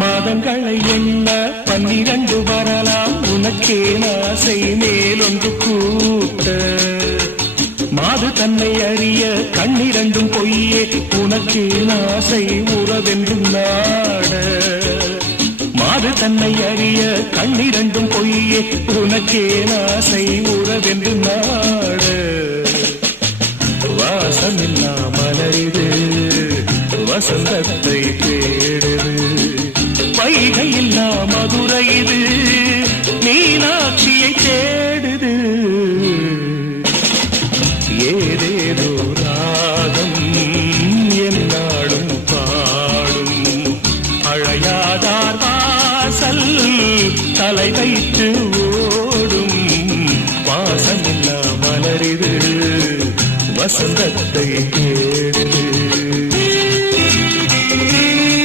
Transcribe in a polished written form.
மாதங்களை எண்ண 12 வரலாம் உனக்கே ஆசை மேலொன்று கூட்ட மாது தன்னை அறிய கண்ணிரண்டும் பொய்யே உனக்கே ஆசை உறவென்றும் நாட மாது தன்னை அறிய கண்ணிரண்டும் பொய்யே உனக்கே ஆசை உறவென்றும் நாட வாசமில்லா மலரிது வசந்தத்தை தேடுது வைகையில்லா மதுரை இது மீனாட்சியை தேடுது ஏதேதோ ராகம் என்னாடும் பாடும் அழையாதார் வாசல் தலை வைத்து ஓடும் வாசமில்லா மலரிது வசந்தத்தை தேடுது